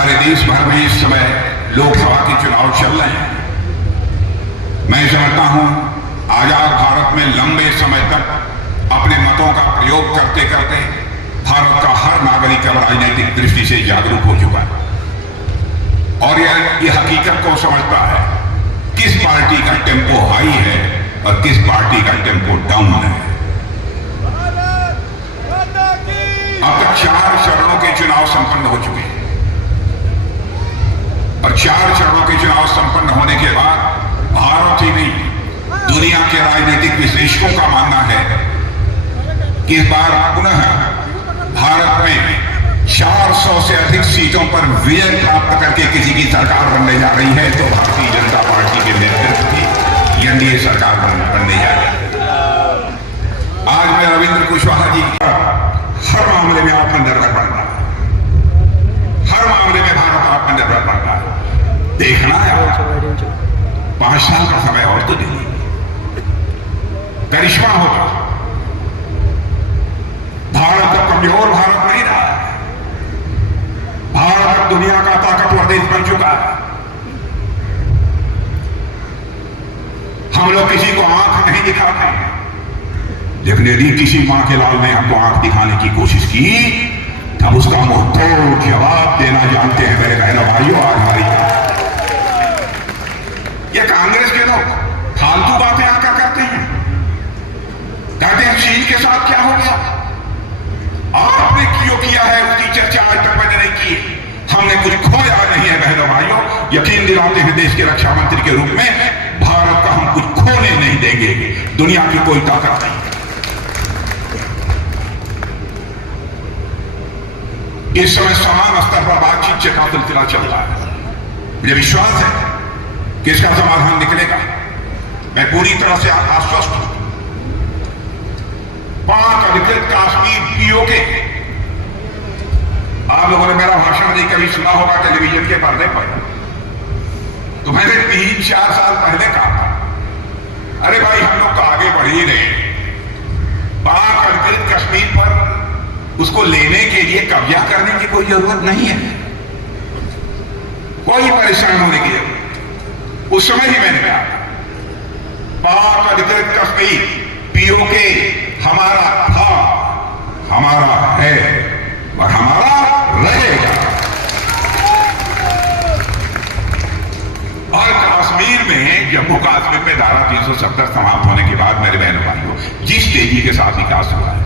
सारे देश भर में इस समय लोकसभा के चुनाव चल रहे हैं। मैं समझता हूं आजाद भारत में लंबे समय तक अपने मतों का प्रयोग करते करते भारत का हर नागरिक अब राजनीतिक दृष्टि से जागरूक हो चुका है और यह हकीकत को समझता है किस पार्टी का टेम्पो हाई है और किस पार्टी का टेम्पो डाउन है। अब तक 4 चरणों के चुनाव संपन्न हो चुके हैं और 4 चरणों के चुनाव संपन्न होने के बाद भारत ही नहीं दुनिया के राजनीतिक विश्लेषकों का मानना है कि इस बार पुनः भारत में 400 से अधिक सीटों पर विजय प्राप्त करके किसी की सरकार बनने जा रही है तो भारतीय जनता पार्टी के नेतृत्व की एनडीए सरकार बनने जा रही है। आज मैं रविंद्र कुशवाहा जी का हर मामले में आत्मनिर्भर बन रहा है, हर मामले में भारत आत्मनिर्भर बन रहा है। देखना है 5 साल का समय और तो दीजिए, करिश्मा होगा। भारत अब कमजोर भारत नहीं रहा है, भारत दुनिया का ताकतवर देश बन चुका है। हम लोग किसी को आंख नहीं दिखाते हैं, लेकिन यदि किसी मां के लाल ने हमको आंख दिखाने की कोशिश की तब उसका मुंह तोड़ जवाब देना जानते हैं मेरे बहनों भाइयों। आज हमारी ये कांग्रेस के लोग फालतू बातें आकर करते हैं, कहते हैं चीन के साथ क्या हो गया, आपने क्यों किया है उसकी चर्चा आज तक मैंने नहीं की। हमने कुछ खोया नहीं है बहनों भाइयों, यकीन दिलाते हैं देश के रक्षा मंत्री के रूप में भारत का हम कुछ खोने नहीं देंगे, दुनिया की कोई ताकत नहीं। इस समय समान स्तर पर बातचीत का सिलसिला चल रहा है, मुझे विश्वास है कि इसका समाधान निकलेगा। मैं पूरी तरह से आश्वस्त हूं। पाक अधिकृत कश्मीर पीओके, आप लोगों ने मेरा भाषण नहीं कभी सुना होगा टेलीविजन के पर्दे पर, तो मैंने 3-4 साल पहले कहा अरे भाई हम लोग तो आगे बढ़ ही रहे, पाक अधिकृत कश्मीर पर उसको लेने के लिए कब्जा करने की कोई जरूरत नहीं है, कोई परेशान होने की जरूरत। उस समय ही मैंने कहा पाक अधिकृत कश्मीर पीओके हमारा था, हमारा है और हमारा रहेगा। और कश्मीर में जम्मू कश्मीर में धारा 370 समाप्त होने के बाद मेरे बहनों भाइयों जिस तेजी के साथ विकास हुआ है,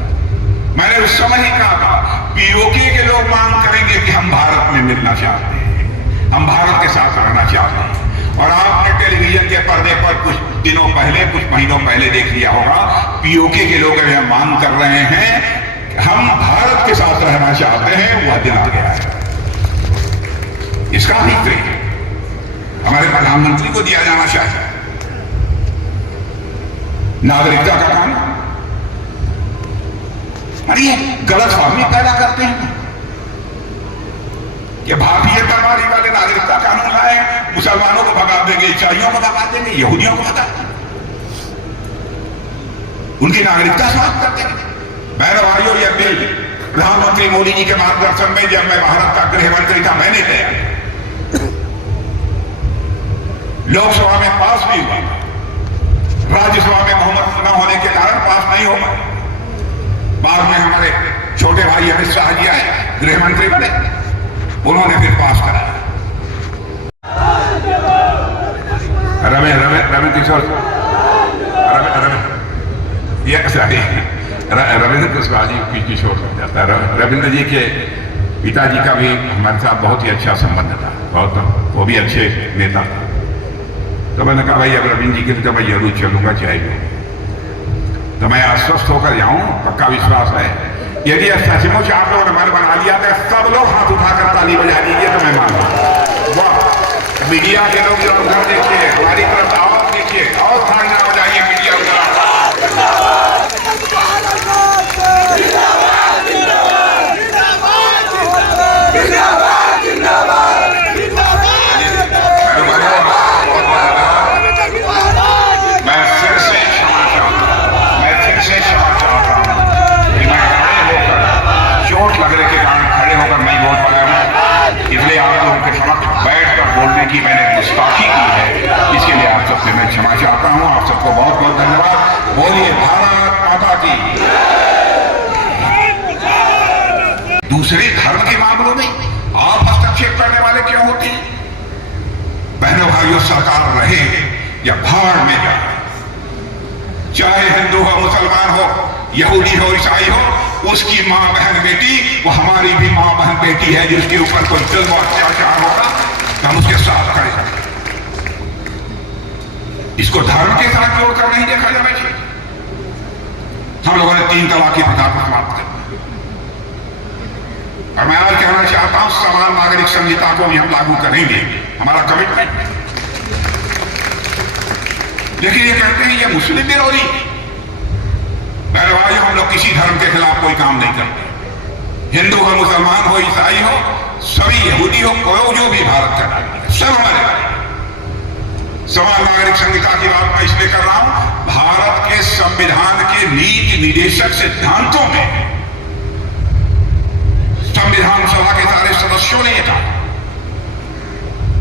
मैंने उस समय ही कहा था पीओके के लोग मांग करेंगे कि हम भारत में मिलना चाहते हैं, हम भारत के साथ रहना चाहते हैं। और आपने टेलीविजन के पर्दे पर कुछ दिनों पहले, कुछ महीनों पहले देख लिया होगा, पीओके के लोग यह मांग कर रहे हैं हम भारत के साथ रहना चाहते हैं, वह दिन आ गया है। इसका भी श्रेय हमारे प्रधानमंत्री को दिया जाना चाहिए। नागरिकता का कानून, अरे गलतफहमी पैदा करते हैं कि भारतीयतावादी वाले नागरिकता कानून लाए, मुसलमानों को भगा देंगे, ईसाइयों को भगा देंगे, यहूदियों को भगा देंगे, उनकी नागरिकता समाप्त कर देंगे। बहनों भाइयों, यह बिल प्रधानमंत्री मोदी जी के मार्गदर्शन में जब मैं भारत का गृह मंत्री था मैंने किया, लोकसभा में पास भी हुआ, राज्यसभा में बहुमत न होने के कारण पास नहीं हो पाया। बाद में हमारे छोटे भाई अमित शाह जी आए, गृह मंत्री बने, उन्होंने फिर पास कराया। रविंद्र कुशवाहा जी की किशोर हो जाता है। रविंद्र जी के पिताजी का भी हमारे साथ बहुत ही अच्छा संबंध था, बहुत, वो भी अच्छे नेता था। तो मैंने कहा भाई अब रविंद्र जी के लिए तो मैं जरूर चलूंगा, चाहे तो मैं आश्वस्त होकर जाऊं, पक्का विश्वास है। यदि सचमुच आप लोगों ने मन बना लिया तो सब लोग हाथ उठाकर ताली बजा दीजिए तो मैं मानूंगा। वाह, मीडिया के लोग जो उधर देखिए, हमारी तरफ आवाज देखिए और तालियां बजाइए मीडिया उधर। चोट लगने के कारण खड़े होकर नहीं बोल पाया, इसलिए आप बोलने की मैंने गुस्ताखी की है, इसके लिए आप सबसे मैं क्षमा चाहता हूं। आप सबको बहुत बहुत धन्यवाद। बोलिए भारत माता की। दूसरे धर्म के मामलों में आप हस्तक्षेप करने वाले क्यों होते हैं? बहनों भाइयों, सरकार रहे या भाड़ में जाए, चाहे हिंदू हो, मुसलमान हो, यहूदी हो, ईसाई हो, उसकी मां बहन बेटी वो हमारी भी मां बहन बेटी है। जिसके ऊपर कोई जुल्म और अत्याचार होगा तो हम उसके साथ खड़े हैं। इसको धर्म के साथ जोड़कर नहीं देखा जाना चाहिए। हम लोगों ने 3 तलाक की प्रथा को समाप्त कर, और मैं आज कहना चाहता हूं समान नागरिक संहिता को भी हम लागू करेंगे, हमारा कमिटमेंट है। लेकिन ये कहते हैं ये मुस्लिम विरोधी। भाई, हम लोग किसी धर्म के खिलाफ कोई काम नहीं करते। हिंदू हो, मुसलमान हो, ईसाई हो, सभी यहूदी हो, कोई जो भी भारत का नागरिक है, सब हमारे भाई। समान नागरिक संहिता की बात मैं इसलिए कर रहा हूं, भारत के संविधान के नीति निर्देशक सिद्धांतों में संविधान सभा के सारे सदस्यों ने कहा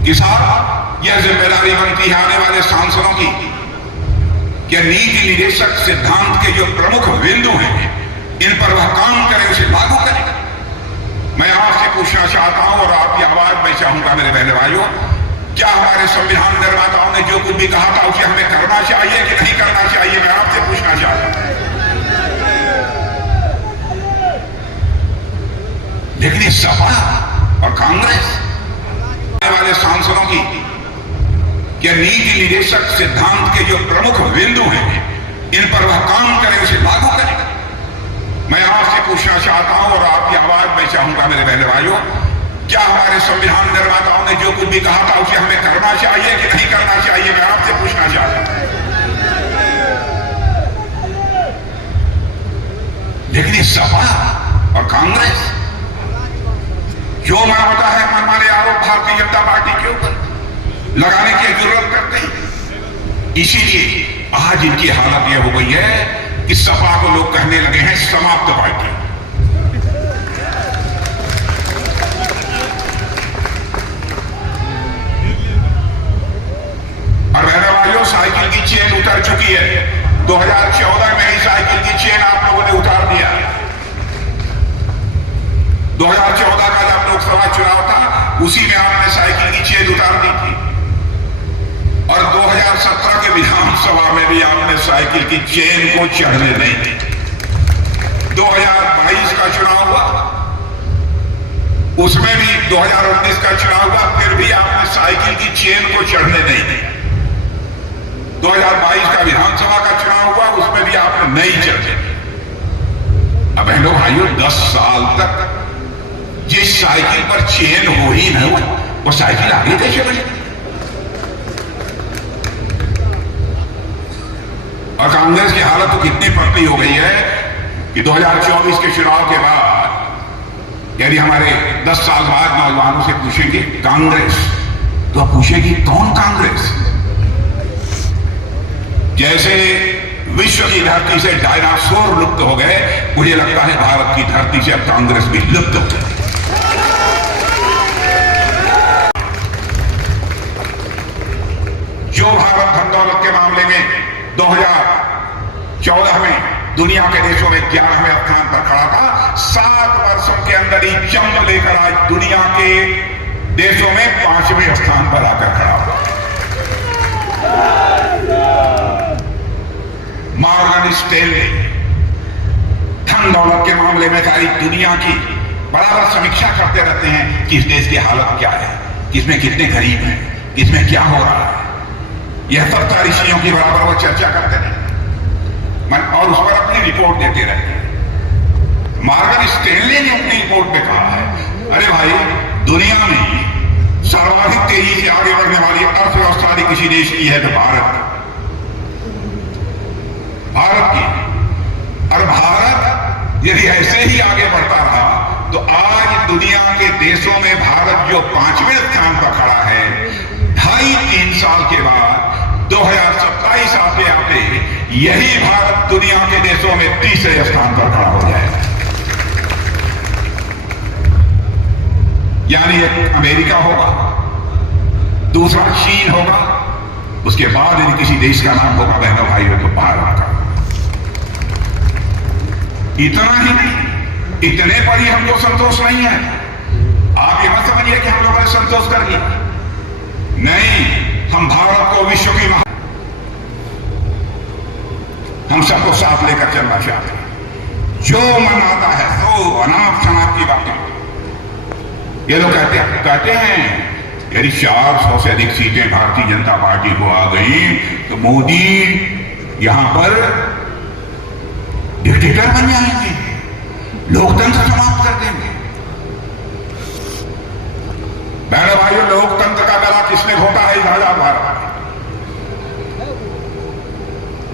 कि साहब यह जिम्मेदारी बनती है आने वाले सांसदों की कि नीति निर्देशक सिद्धांत के जो प्रमुख बिंदु हैं इन पर वह काम करें, उसे लागू करें। मैं आपसे पूछना चाहता हूं और आपकी आवाज मैं चाहूंगा मेरे बहने भाइयों, क्या हमारे संविधान निर्माताओं ने जो कुछ भी कहा था उसे हमें करना चाहिए कि नहीं करना चाहिए? मैं आपसे पूछना चाहता हूं। लेकिन ये सपा और कांग्रेस आने वाले सांसदों की क्या नीति निर्देशक सिद्धांत के जो प्रमुख बिंदु हैं इन पर वह काम करें, उसे लागू करें। मैं आपसे पूछना चाहता हूं और आपकी आवाज मैं चाहूंगा मेरे बहने भाइयों, क्या हमारे संविधान निर्माताओं ने जो कुछ भी कहा था उसे हमें करना चाहिए कि नहीं करना चाहिए? मैं आपसे पूछना चाहता हूं। लेकिन ये सपा और कांग्रेस जो मानता है मनमाने आरोप भारतीय जनता पार्टी के ऊपर लगाने की जरूरत करते हैं। इसीलिए आज इनकी हालत यह हो गई है कि सपा को लोग कहने लगे हैं समाप्त पार्टी। और बहने भाइयों, साइकिल की चेन उतर चुकी है। 2014 में ही साइकिल की चेन आप लोगों ने उतार दिया। 2014 का जब लोकसभा चुनाव था उसी में आपने साइकिल की चेन उतार दी थी, और 2017 के विधानसभा में भी आपने साइकिल की चेन को चढ़ने नहीं दी। 2022 का चुनाव हुआ, उसमें भी 2019 का चुनाव हुआ, फिर भी आपने साइकिल की चेन को चढ़ने नहीं दी। 2022 का विधानसभा का चुनाव हुआ, उसमें भी आपने नहीं चढ़ने दी। अब बहनों भाइयों, 10 साल तक जिस साइकिल पर चेन हो ही न हो वो साइकिल आगे कैसे बढ़े? और कांग्रेस की हालत तो कितनी पतली हो गई है कि 2024 के चुनाव के बाद यदि हमारे 10 साल बाद नौजवानों से पूछेंगे कांग्रेस, तो आप पूछेगी कौन कांग्रेस? जैसे विश्व की धरती से डायनासोर लुप्त हो गए, मुझे लगता है भारत की धरती से अब कांग्रेस भी लुप्त हो गई। जो भारत धन दौलत के मामले में 2014 में दुनिया के देशों में 11वें स्थान पर खड़ा था, 7 वर्षों के अंदर ही जंप लेकर आज दुनिया के देशों में 5वें स्थान पर आकर खड़ा हुआ। मॉर्गन स्टैनली धन दौलत के मामले में सारी दुनिया की बराबर समीक्षा करते रहते हैं कि इस देश की हालत क्या है, किसमें कितने गरीब हैं, किसमें क्या हो रहा है। यह 70 ऋषियों की बराबर वो चर्चा करते रहे और उस पर अपनी रिपोर्ट देते रहे। मॉर्गन स्टैनली ने अपनी रिपोर्ट में कहा है, अरे भाई, दुनिया में सर्वाधिक तेजी से आगे बढ़ने वाली अर्थव्यवस्था यदि किसी देश की है तो भारत की। और भारत यदि ऐसे ही आगे बढ़ता रहा तो आज दुनिया के देशों में भारत जो 5वें स्थान पर खड़ा है, 2.5-3 साल के बाद 2027 आते आते यही भारत दुनिया के देशों में 3रे स्थान पर खड़ा हो जाएगा। यानी एक अमेरिका होगा, दूसरा चीन होगा, उसके बाद यदि किसी देश का नाम होगा बहनों भाइयों तो भारत का। इतना ही नहीं, इतने पर ही हमको संतोष नहीं है। आप ये मत समझिए कि हम लोगों ने संतोष कर लिया, नहीं, हम भारत को विश्व की हम सबको साथ लेकर चलना चाहते हैं। जो मन आता है तो अनाप शनाप की बातें ये लोग कहते हैं यदि 400 से अधिक सीटें भारतीय जनता पार्टी को आ गई तो मोदी यहां पर डिक्टेटर बन जाएंगे, लोकतंत्र समाप्त कर देंगे। बहनों भाइयों, लोकतंत्र का गला किसने घोटा है इस आजाद भारत में?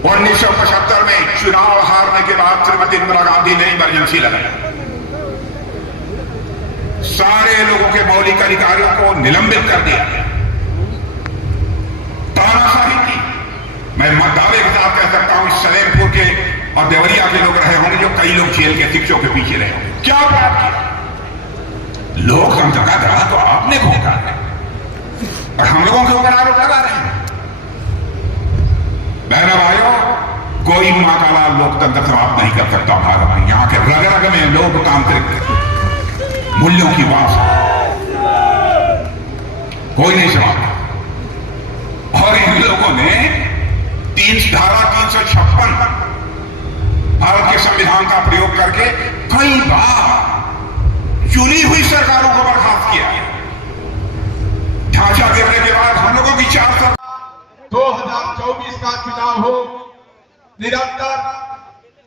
1975 में चुनाव हारने के बाद श्रीमती इंदिरा गांधी ने इमरजेंसी लगाई, सारे लोगों के मौलिक अधिकारों को निलंबित कर दिया, तानाशाही की। मैं दावे के साथ कह सकता हूं सलेमपुर के और देवरिया के लोग रहे होंगे, जो कई लोग जेल के शिक्षों के पीछे रहे होंगे। क्या बात किया? लोकतंत्र का गला तो आपने घोटा है और हम लोगों के ऊपर आरोप लगा रहे हैं। बहनों भाइयों, कोई मां का लाल लोकतंत्र समाप्त नहीं कर सकता भारत में। यहां के रग रग में लोकतांत्रिक मूल्यों की वास कोई नहीं समाप्त। और इन लोगों ने धारा 356 भारत के संविधान का प्रयोग करके कई बार चुनी हुई सरकारों को बर्खास्त किया। ढांचा गिरने के बाद हम लोगों की 2024 का चुनाव हो, निरंतर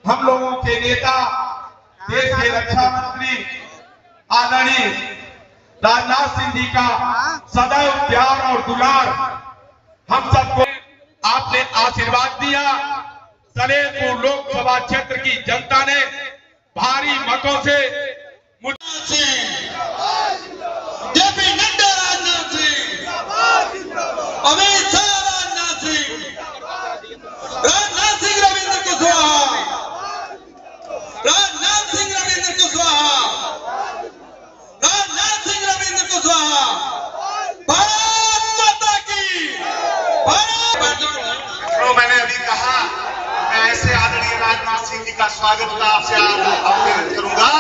हम लोगों के नेता, देश के रक्षा मंत्री आदरणीय राजनाथ सिंह जी का सदैव प्यार और दुलार हम सबको आपने आशीर्वाद दिया। सलेमपुर लोकसभा क्षेत्र की जनता ने भारी मतों से जेपी नड्डा राजनाथ सिंह, अमित शाह राजनाथ सिंह, राजनाथ सिंह रविंद्र कुशवाहा, राजनाथ सिंह रविंद्र कुशवाहा, राजनाथ सिंह रविंद्र कुशवाहा, भारत माता की तो मैंने अभी कहा मैं ऐसे आदरणीय राजनाथ सिंह जी का स्वागत का आपसे आह्वान करूंगा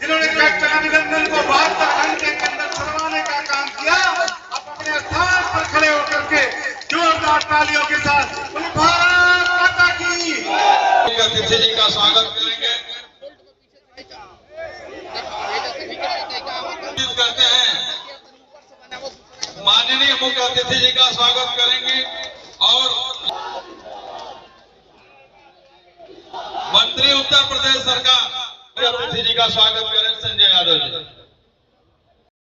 जिन्होंने कैप्टन अभिनंदन को 72 घंटे के अंदर छुड़वाने का काम किया। अब अपने स्थान पर खड़े होकर के जोरदार तालियों के साथ भारत माता की अतिथि जी का स्वागत करेंगे। करते हैं माननीय मुख्य अतिथि जी का स्वागत करेंगे और मंत्री उत्तर प्रदेश सरकार अतिथि जी का स्वागत करें संजय यादव जी।